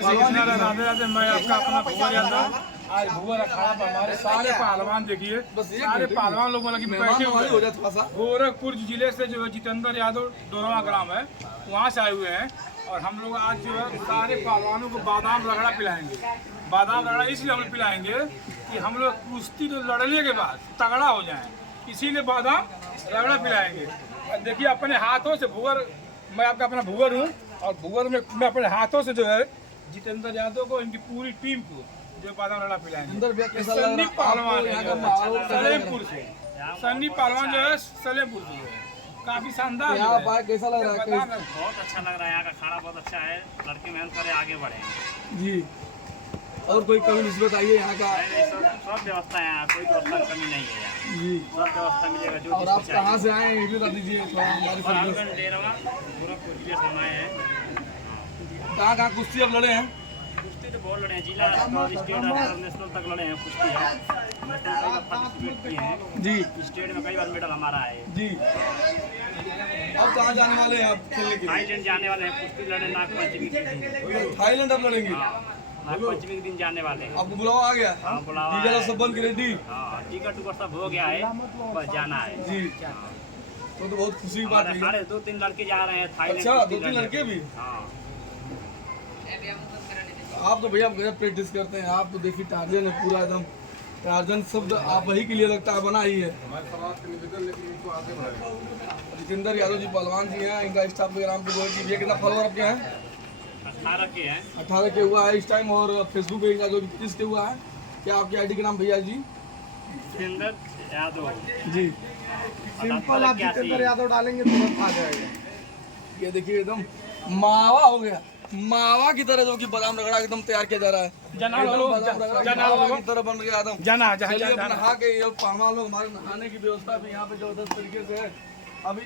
राधे राधे। मैं आपका अपना भूवर यादव। आज भूवर अखाड़ा पर हमारे सारे पहलवान देखिए, सारे पहलवान लोग मतलब बैठे हुए हैं। गोरखपुर जिले से जो है जितेंद्र यादव डोरवा ग्राम है, वहाँ से आए हुए हैं। और हम लोग आज जो है सारे पहलवानों को बादाम रगड़ा पिलाएंगे। बादाम रगड़ा इसलिए हम लोग पिलाएंगे कि हम लोग कुश्ती जो लड़ने के बाद तगड़ा हो जाए, इसीलिए बादाम रगड़ा पिलाएंगे। देखिए अपने हाथों से भूवर, मैं आपका अपना भूवर हूँ, और भूवर में मैं अपने हाथों से जो है जितेंद्र यादव को, इनकी पूरी टीम को जो बादाम रगड़ा पिलाएंगे। सन्नी पहलवान सलेमपुर से, सन्नी पहलवान जो है सलेमपुर से है। काफी शानदार कैसा लग रहा है? बहुत अच्छा लग रहा है। यहाँ का खाना बहुत अच्छा है। लड़के मेहनत करे आगे बढ़े जी। और कोई कमी निस्बत आई है यहाँ का? सब व्यवस्था है यहाँ, कोई व्यवस्था की कमी नहीं है यहाँ जी। सब व्यवस्था मिलेगा जो। और आप कहाँ से आए हैं ये भी बता दीजिए थोड़ा हमारे कहाँ कुश्ती अब लड़े हैं? कुश्ती तो बहुत लड़े हैं, जिला स्टेट इंटरनेशनल तक लड़े हैं कुश्ती है। नेशनल पार्टिसिपेट किए हैं जी। स्टेट में कई बार मेडल हमारा है जी। अब कहाँ जाने वाले हैं आप खेलने के लिए? थाईलैंड जाने वाले हैं कुश्ती लड़े नाग पंचमी के दिन। थाईलैंड अब लड़ेंगे? नाग पंचमी के दिन जाने वाले हैं। आपको बुलावा आ गया? हाँ बुलावा डीजल सब बन के रेडी? हाँ टिकट उकट सब हो गया है, बस जाना है जी। तो बहुत खुशी की बात है। सारे 2-3 लड़के जा रहे हैं थाईलैंड। अच्छा 2-3 लड़के भी? हाँ। आप तो भैया गजब प्रैक्टिस करते हैं। आप तो देखिए टार्जन है पूरा एकदम। टार्जन शब्द आप वही के लिए लगता है बना ही है। जितेंद्र यादव जी पहलवान जी हैं, इनका स्टाफ ग्राम पे गोल जी। कितना फॉलोअर आपके हैं? 18 के हैं। 18 के हुआ है इस टाइम। और फेसबुक पे इनका जो 25 के हुआ है। क्या आपकी आईडी का नाम भैया जी? जितेंद्र यादव जी। सिंपल आप जितेंद्र यादव डालेंगे तुरंत आ जाएगा। ये देखिए एकदम मावा हो गया, मावा की तरह जो कि बादाम रगड़ा एकदम तैयार किया जा रहा है। मावा की तरह बन गया एकदम। चलिए अब नहा के, पहलवान लोग हमारे नहाने की व्यवस्था भी यहाँ पे जबरदस्त तरीके से है। अभी